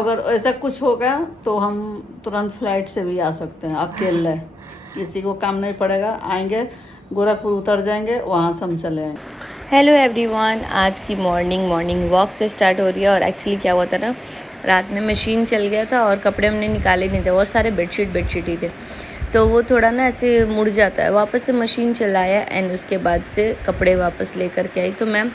अगर ऐसा कुछ हो गया तो हम तुरंत फ्लाइट से भी आ सकते हैं अकेले, किसी को काम नहीं पड़ेगा। आएंगे गोरखपुर, उतर जाएंगे, वहाँ से हम चले आएंगे। हेलो एवरीवन, आज की मॉर्निंग वॉक से स्टार्ट हो रही है। और एक्चुअली क्या हुआ था ना, रात में मशीन चल गया था और कपड़े हमने निकाले नहीं थे और सारे बेडशीट ही थे, तो वो थोड़ा ना ऐसे मुड़ जाता है। वापस से मशीन चलाया एंड उसके बाद से कपड़े वापस लेकर के आई। तो मैम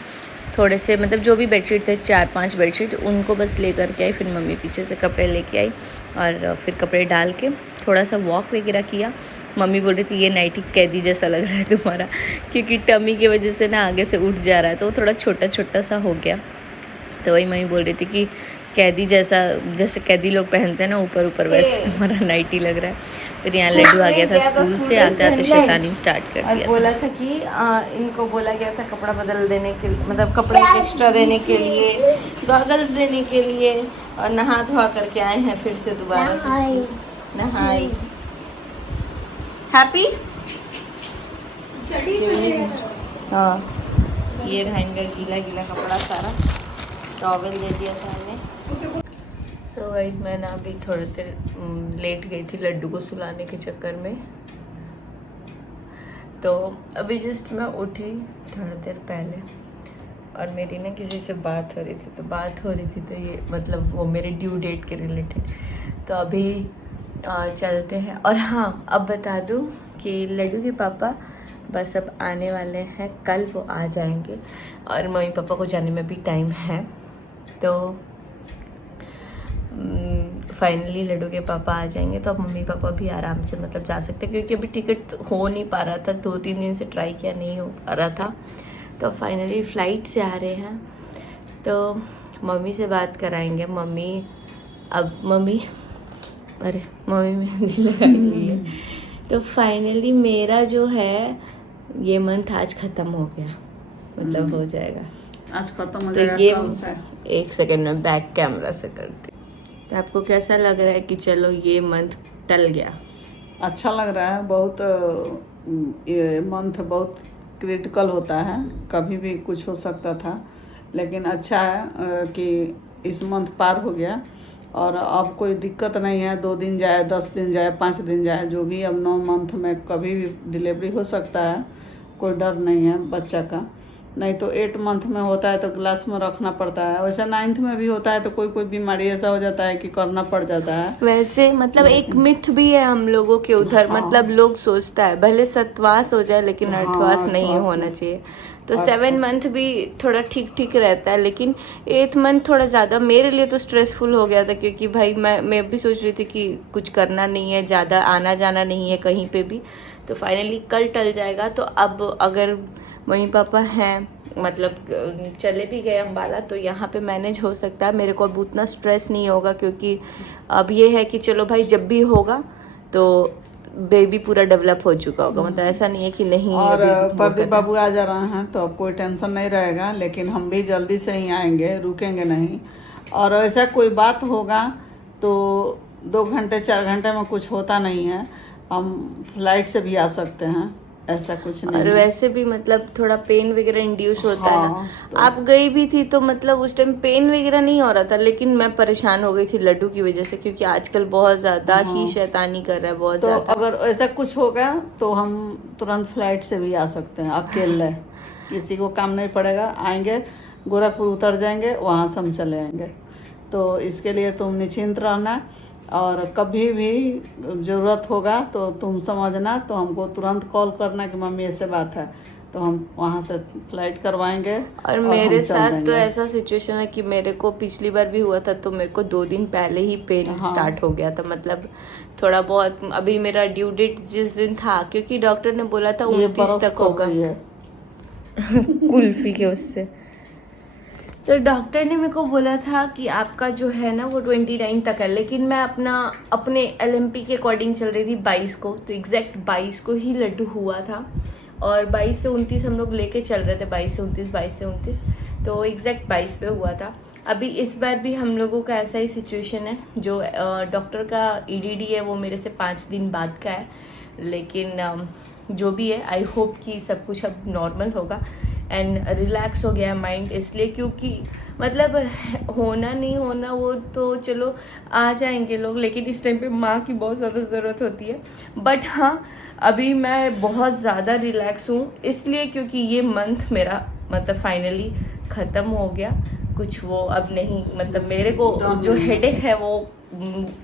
थोड़े से मतलब जो भी बेडशीट थे 4-5 बेडशीट उनको बस लेकर के आई। फिर मम्मी पीछे से कपड़े लेके आई और फिर कपड़े डाल के थोड़ा सा वॉक वगैरह किया। मम्मी बोल रही थी ये नाइटी कैदी जैसा लग रहा है तुम्हारा, क्योंकि टमी की वजह से ना आगे से उठ जा रहा है, तो वो थोड़ा छोटा सा हो गया। तो वही मम्मी बोल रही थी कि कैदी जैसा, जैसे कैदी लोग पहनते हैं ना ऊपर, वैसे तुम्हारा नाइटी लग रहा है। फिर यहाँ लड्डू आ गया था स्कूल से, आते आते शैतानी स्टार्ट कर दिया। बोला था कि इनको बोला गया था कपड़ा बदल देने के लिए, मतलब कपड़े एक्स्ट्रा देने के लिए, गॉगल्स देने के लिए, और नहा धोआ करके आए हैं फिर से दोबारा से नहाई। हैप्पी हाँ, ये रहा इनका गीला कपड़ा सारा, टॉवेल दे दिया था हमने। सो गाइस मैं ना अभी थोड़ी देर लेट गई थी लड्डू को सुलाने के चक्कर में, तो अभी जस्ट मैं उठी थोड़ी देर पहले और मेरी ना किसी से बात हो रही थी तो ये मतलब वो मेरे ड्यू डेट के रिलेटेड। तो अभी चलते हैं। और हाँ, अब बता दूँ कि लड्डू के पापा बस अब आने वाले हैं, कल वो आ जाएंगे और मम्मी पापा को जाने में भी टाइम है। तो फाइनली लड्डू के पापा आ जाएंगे तो अब मम्मी पापा भी आराम से मतलब जा सकते हैं, क्योंकि अभी टिकट हो नहीं पा रहा था, 2-3 दिन से ट्राई किया, नहीं हो पा रहा था। तो फाइनली फ़्लाइट से आ रहे हैं तो मम्मी से बात कराएंगे। मम्मी मेहंदी लगाई हुई है। तो फाइनली मेरा जो है ये मंथ आज ख़त्म हो गया, मतलब हो जाएगा आज खत्म हो तो जाएगा। ये कल से 1 सेकंड में बैक कैमरा से करती। तो आपको कैसा लग रहा है कि चलो ये मंथ टल गया? अच्छा लग रहा है बहुत। ये मंथ बहुत क्रिटिकल होता है, कभी भी कुछ हो सकता था, लेकिन अच्छा है कि इस मंथ पार हो गया और अब कोई दिक्कत नहीं है। 2 दिन जाए, 10 दिन जाए, 5 दिन जाए, जो भी, अब 9 मंथ में कभी भी डिलीवरी हो सकता है, कोई डर नहीं है बच्चा का। नहीं तो 8 मंथ में होता है तो ग्लास में रखना पड़ता है, वैसे 9th में भी होता है तो कोई बीमारी ऐसा हो जाता है कि करना पड़ जाता है। वैसे मतलब एक मिथ भी है हम लोगों के उधर, हाँ। मतलब लोग सोचता है भले 7वास हो जाए लेकिन 8वास नहीं होना चाहिए। तो 7 मंथ भी थोड़ा ठीक रहता है, लेकिन 8th मंथ थोड़ा ज़्यादा मेरे लिए तो स्ट्रेसफुल हो गया था, क्योंकि भाई मैं भी सोच रही थी कि कुछ करना नहीं है, ज़्यादा आना जाना नहीं है कहीं पे भी। तो फाइनली कल टल जाएगा। तो अब अगर मम्मी पापा हैं, मतलब चले भी गए अम्बाला, तो यहाँ पे मैनेज हो सकता है, मेरे को अब उतना स्ट्रेस नहीं होगा, क्योंकि अब ये है कि चलो भाई जब भी होगा तो बेबी पूरा डेवलप हो चुका होगा, मतलब ऐसा नहीं है कि नहीं। और प्रदीप बाबू आ जा रहे हैं तो अब कोई टेंशन नहीं रहेगा, लेकिन हम भी जल्दी से ही आएंगे, रुकेंगे नहीं। और ऐसा कोई बात होगा तो 2 घंटे 4 घंटे में कुछ होता नहीं है, हम फ्लाइट से भी आ सकते हैं, ऐसा कुछ नहीं और है। वैसे भी मतलब थोड़ा पेन वगैरह इंड्यूस होता है ना। हाँ, तो आप गई भी थी तो मतलब उस टाइम पेन वगैरह नहीं हो रहा था, लेकिन मैं परेशान हो गई थी लड्डू की वजह से, क्योंकि आजकल बहुत ज्यादा ही शैतानी कर रहा है, बहुत तो ज्यादा। अगर ऐसा कुछ हो गया तो हम तुरंत फ्लाइट से भी आ सकते हैं अकेले, किसी को काम नहीं पड़ेगा। आएंगे गोरखपुर, उतर जाएंगे, वहाँ से हम चले आएंगे। तो इसके लिए तुम निश्चिंत रहना, और कभी भी ज़रूरत होगा तो तुम समझना, तो हमको तुरंत कॉल करना कि मम्मी ऐसे बात है, तो हम वहाँ से फ्लाइट करवाएंगे। और मेरे साथ तो ऐसा सिचुएशन है कि मेरे को पिछली बार भी हुआ था, तो मेरे को 2 दिन पहले ही पेन स्टार्ट हो गया था, मतलब थोड़ा बहुत। अभी मेरा ड्यू डेट जिस दिन था, क्योंकि डॉक्टर ने बोला था 29 तक होगा कुल्फी के उससे, तो डॉक्टर ने मेरे को बोला था कि आपका जो है ना वो 29 तक है, लेकिन मैं अपने LMP के अकॉर्डिंग चल रही थी 22 को, तो एग्जैक्ट 22 को ही लड्डू हुआ था और 22 से 29 हम लोग लेके चल रहे थे, 22 से 29, तो एग्जैक्ट 22 पे हुआ था। अभी इस बार भी हम लोगों का ऐसा ही सिचुएशन है, जो डॉक्टर का EDD है वो मेरे से 5 दिन बाद का है, लेकिन जो भी है आई होप कि सब कुछ अब नॉर्मल होगा, एंड रिलैक्स हो गया माइंड, इसलिए क्योंकि मतलब होना नहीं होना वो तो चलो आ जाएंगे लोग, लेकिन इस टाइम पे माँ की बहुत ज़्यादा ज़रूरत होती है। बट हाँ, अभी मैं बहुत ज़्यादा रिलैक्स हूँ, इसलिए क्योंकि ये मंथ मेरा मतलब फाइनली ख़त्म हो गया। कुछ वो अब नहीं, मतलब मेरे को जो हेडेक है वो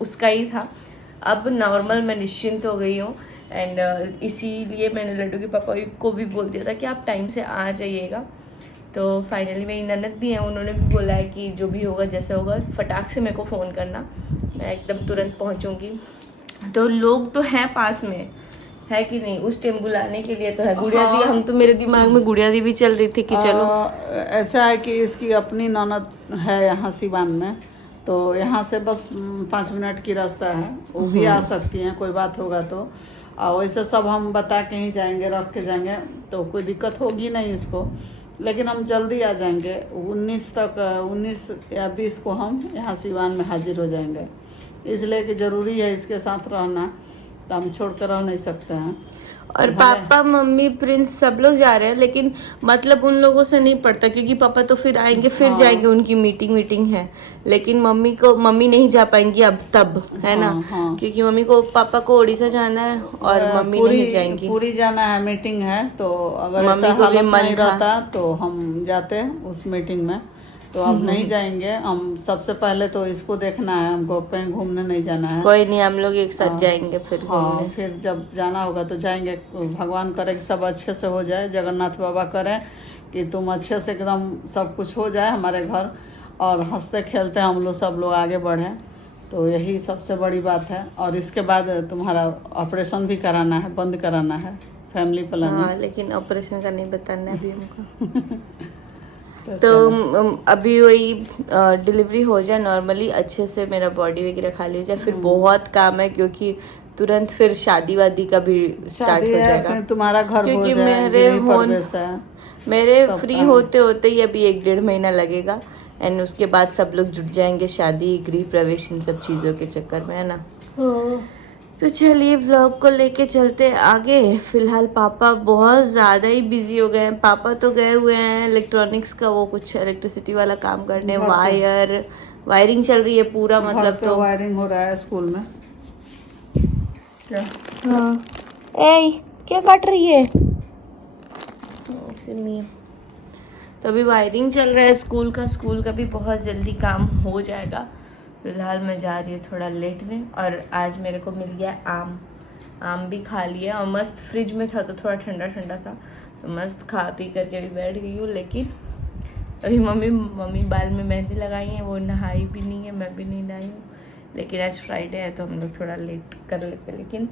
उसका ही था। अब नॉर्मल मैं निश्चिंत हो गई हूँ। एंड इसीलिए मैंने लड्डू के पापा को भी बोल दिया था कि आप टाइम से आ जाइएगा। तो फाइनली मेरी ननद भी हैं, उन्होंने भी बोला है कि जो भी होगा जैसे होगा फटाक से मेरे को फ़ोन करना, मैं एकदम तुरंत पहुंचूंगी। तो लोग तो हैं पास में, है कि नहीं, उस टाइम बुलाने के लिए तो है। गुड़िया दी, हम तो मेरे दिमाग में गुड़िया दी भी चल रही थी कि चलो। ऐसा है कि इसकी अपनी ननद है यहाँ सिवान में, तो यहाँ से बस 5 मिनट की रास्ता है, वो भी आ सकती हैं, कोई बात होगा तो। और वैसे सब हम बता के ही जाएंगे, रख के जाएंगे, तो कोई दिक्कत होगी नहीं इसको। लेकिन हम जल्दी आ जाएंगे, 19 या 20 को हम यहाँ सिवान में हाजिर हो जाएंगे, इसलिए कि ज़रूरी है इसके साथ रहना, तो हम छोड़ कर रह नहीं सकते हैं। और पापा मम्मी प्रिंस सब लोग जा रहे हैं, लेकिन मतलब उन लोगों से नहीं पड़ता, क्योंकि पापा तो फिर आएंगे, फिर जाएंगे, उनकी मीटिंग है। लेकिन मम्मी नहीं जा पाएंगी अब तब, है ना। क्योंकि मम्मी को, पापा को उड़ीसा जाना है और मम्मी नहीं जाएंगी। पूरी जाना है, मीटिंग है, तो अगर ऐसा हालत नहीं रहता तो हम जाते उस मीटिंग में। तो अब नहीं जाएंगे हम, सबसे पहले तो इसको देखना है, हमको कहीं घूमने नहीं जाना है। कोई नहीं, हम लोग एक साथ जाएंगे फिर। हाँ, फिर जब जाना होगा तो जाएंगे। भगवान करे कि सब अच्छे से हो जाए, जगन्नाथ बाबा करें कि तुम अच्छे से एकदम सब कुछ हो जाए हमारे घर, और हंसते खेलते हम लोग सब लोग आगे बढ़ें, तो यही सबसे बड़ी बात है। और इसके बाद तुम्हारा ऑपरेशन भी कराना है, बंद कराना है, फैमिली प्लानिंग। हाँ, लेकिन ऑपरेशन का नहीं बताना अभी हमको। तो अभी वही डिलीवरी हो जाए नॉर्मली, अच्छे से मेरा बॉडी वगैरह खाली हो जाए, फिर बहुत काम है, क्योंकि तुरंत फिर शादी वादी का भी स्टार्ट हो जाएगा। तुम्हारा घर क्योंकि मेरे फ्री होते होते ही अभी 1-1.5 महीना लगेगा, एंड उसके बाद सब लोग जुट जाएंगे शादी, गृह प्रवेश, इन सब चीज़ों के चक्कर में, है ना। तो चलिए व्लॉग को लेके चलते आगे। फिलहाल पापा बहुत ज़्यादा ही बिजी हो गए हैं। पापा तो गए हुए हैं इलेक्ट्रॉनिक्स का, वो कुछ इलेक्ट्रिसिटी वाला काम करने, वायरिंग चल रही है पूरा, मतलब तो वायरिंग हो रहा है स्कूल में। क्या? हाँ, क्या काट रही है? तो अभी वायरिंग चल रहा है स्कूल का भी बहुत जल्दी काम हो जाएगा। फिलहाल मैं जा रही हूँ थोड़ा लेटने, और आज मेरे को मिल गया आम भी खा लिया, और मस्त फ्रिज में था तो थोड़ा ठंडा ठंडा था, तो मस्त खा पी करके अभी बैठ गई हूँ। लेकिन अभी मम्मी बाल में मेहंदी लगाई है, वो नहाई भी नहीं है, मैं भी नहीं नहाई हूँ। लेकिन आज फ्राइडे है तो हम लोग थोड़ा लेट कर लेते, लेकिन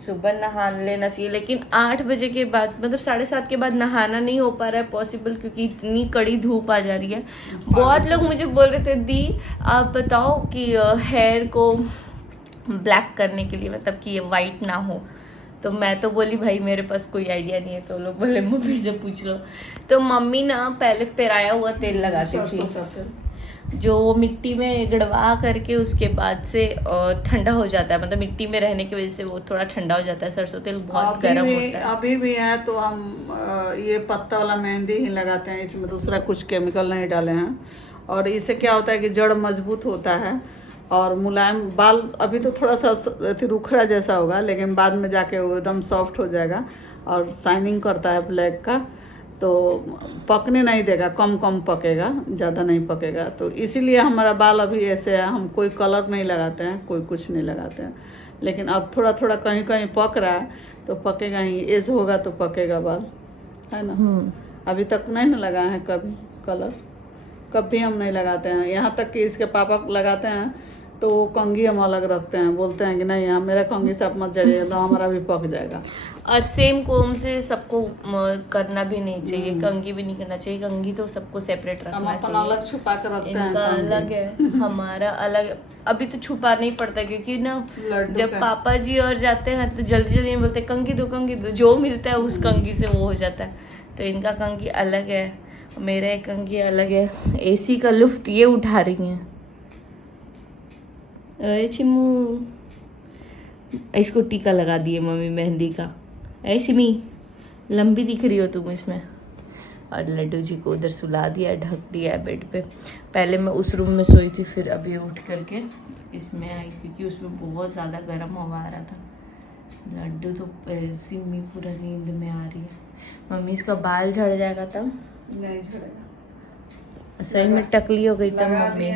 सुबह नहा लेना चाहिए। लेकिन 8 बजे के बाद, मतलब 7:30 के बाद नहाना नहीं हो पा रहा है पॉसिबल, क्योंकि इतनी कड़ी धूप आ जा रही है। बहुत लोग मुझे बोल रहे थे, दी आप बताओ कि हेयर को ब्लैक करने के लिए, मतलब कि ये वाइट ना हो। तो मैं तो बोली भाई मेरे पास कोई आइडिया नहीं है। तो लोग बोले मम्मी से पूछ लो। तो मम्मी ना पहले पेराया हुआ तेल लगाती थी, जो मिट्टी में गड़वा करके उसके बाद से ठंडा हो जाता है, मतलब मिट्टी में रहने की वजह से वो थोड़ा ठंडा हो जाता है। सरसों तेल बहुत गर्म होता है। अभी भी है तो हम ये पत्ता वाला मेहंदी ही लगाते हैं, इसमें दूसरा कुछ केमिकल नहीं डाले हैं। और इससे क्या होता है कि जड़ मजबूत होता है और मुलायम बाल। अभी तो थोड़ा सा रुखड़ा जैसा होगा, लेकिन बाद में जाके वो एकदम सॉफ्ट हो जाएगा और शाइनिंग करता है ब्लैक का। तो पकने नहीं देगा, कम पकेगा, ज़्यादा नहीं पकेगा। तो इसीलिए हमारा बाल अभी ऐसे है, हम कोई कलर नहीं लगाते हैं, कोई कुछ नहीं लगाते हैं। लेकिन अब थोड़ा थोड़ा कहीं कहीं पक रहा है तो पकेगा ही, एज होगा तो पकेगा बाल, है ना। अभी तक नहीं ना लगाए हैं कभी कलर, कभी हम नहीं लगाते हैं। यहाँ तक कि इसके पापा लगाते हैं तो कंघी हम अलग रखते हैं, बोलते हैं कि नहीं यहाँ मेरा कंघी से आप मत जड़िए, तो हमारा भी पक जाएगा। और सेम कोम से सबको करना भी नहीं चाहिए, कंघी भी नहीं करना चाहिए। कंघी तो सबको सेपरेट रखना चाहिए, अलग छुपा कर रखते हैं। इनका अलग है, हमारा अलग। अभी तो छुपा नहीं पड़ता, क्योंकि ना जब पापा जी और जाते हैं तो जल्दी जल्दी में बोलते कंघी दो, जो मिलता है उस कंघी से वो हो जाता है। तो इनका कंघी अलग है, मेरा कंघी अलग है। एसी का लुफ्त ये उठा रही हैं। चिम्मू, इसको टीका लगा दिए मम्मी मेहंदी का। सिमी लंबी दिख रही हो तुम इसमें। और लड्डू जी को उधर सुला दिया, ढक दिया है बेड पे। पहले मैं उस रूम में सोई थी, फिर अभी उठ करके इसमें आई क्योंकि उसमें बहुत ज़्यादा गर्म हवा आ रहा था। लड्डू तो सिमी पूरा नींद में आ रही है। मम्मी इसका बाल झड़ जाएगा तब? नहीं झड़ेगा। सही में टकली हो गई तब मम्मी।